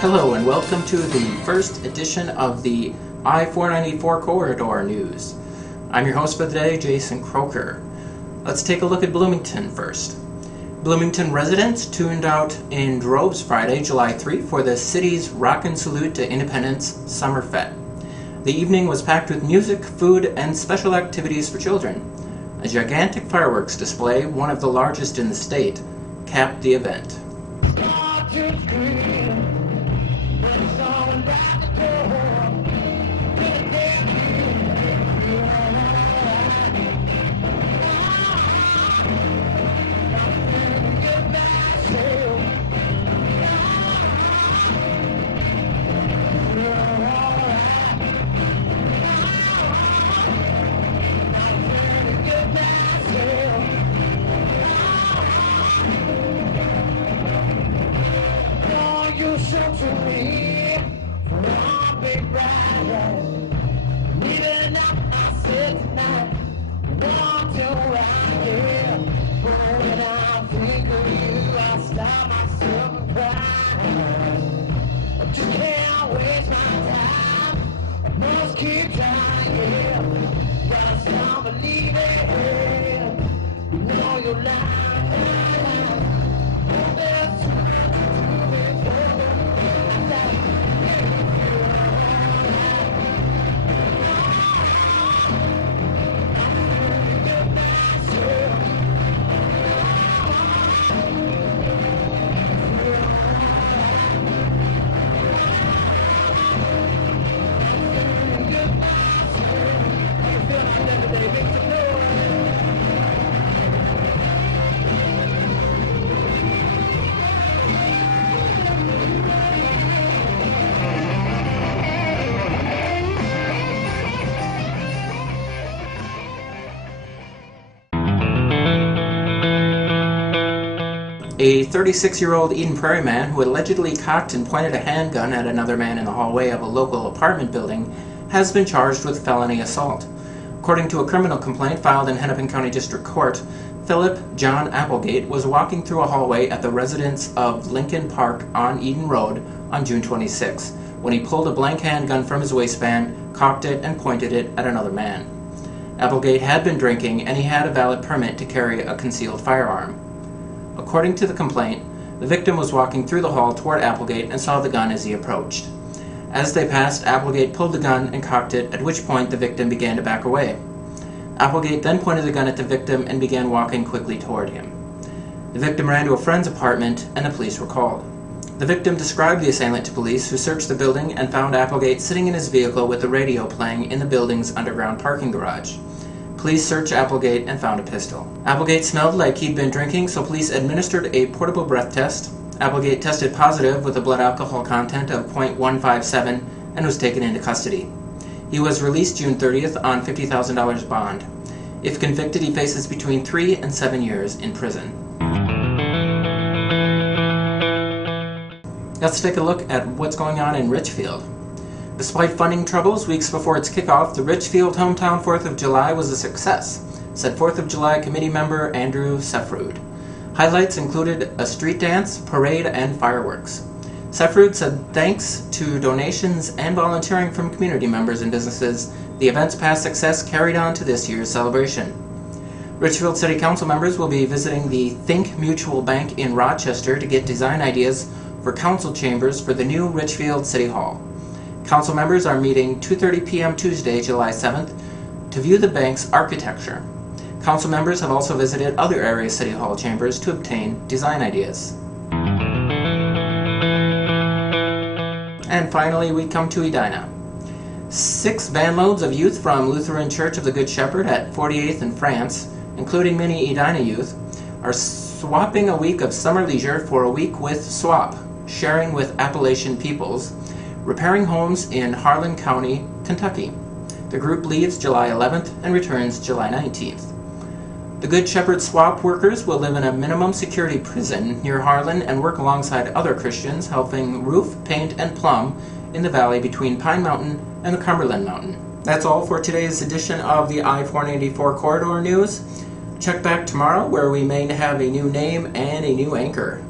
Hello and welcome to the first edition of the I-494 Corridor News. I'm your host for the day, Jason Croker. Let's take a look at Bloomington first. Bloomington residents tuned out in droves Friday, July 3 for the city's Rockin' Salute to Independence Summer Fete. The evening was packed with music, food, and special activities for children. A gigantic fireworks display, one of the largest in the state, capped the event. A 36-year-old Eden Prairie man who allegedly cocked and pointed a handgun at another man in the hallway of a local apartment building has been charged with felony assault. According to a criminal complaint filed in Hennepin County District Court, Philip John Applegate was walking through a hallway at the residence of Lincoln Park on Eden Road on June 26 when he pulled a blank handgun from his waistband, cocked it, and pointed it at another man. Applegate had been drinking and he had a valid permit to carry a concealed firearm. According to the complaint, the victim was walking through the hall toward Applegate and saw the gun as he approached. As they passed, Applegate pulled the gun and cocked it, at which point the victim began to back away. Applegate then pointed the gun at the victim and began walking quickly toward him. The victim ran to a friend's apartment and the police were called. The victim described the assailant to police, who searched the building and found Applegate sitting in his vehicle with the radio playing in the building's underground parking garage. Police searched Applegate and found a pistol. Applegate smelled like he'd been drinking, so police administered a portable breath test. Applegate tested positive with a blood alcohol content of .157 and was taken into custody. He was released June 30th on $50,000 bond. If convicted, he faces between 3 and 7 years in prison. Let's take a look at what's going on in Richfield. Despite funding troubles weeks before its kickoff, the Richfield Hometown 4th of July was a success, said 4th of July committee member Andrew Sefrud. Highlights included a street dance, parade, and fireworks. Sefrud said thanks to donations and volunteering from community members and businesses, the event's past success carried on to this year's celebration. Richfield City Council members will be visiting the Think Mutual Bank in Rochester to get design ideas for council chambers for the new Richfield City Hall. Council members are meeting 2:30 p.m. Tuesday, July 7th, to view the bank's architecture. Council members have also visited other area City Hall chambers to obtain design ideas. And finally, we come to Edina. 6 vanloads of youth from Lutheran Church of the Good Shepherd at 48th and France, including many Edina youth, are swapping a week of summer leisure for a week with SWAP, Sharing with Appalachian Peoples, repairing homes in Harlan County, Kentucky. The group leaves July 11th and returns July 19th. The Good Shepherd SWAP workers will live in a minimum security prison near Harlan and work alongside other Christians helping roof, paint, and plumb in the valley between Pine Mountain and the Cumberland Mountain. That's all for today's edition of the I-494 Corridor News. Check back tomorrow where we may have a new name and a new anchor.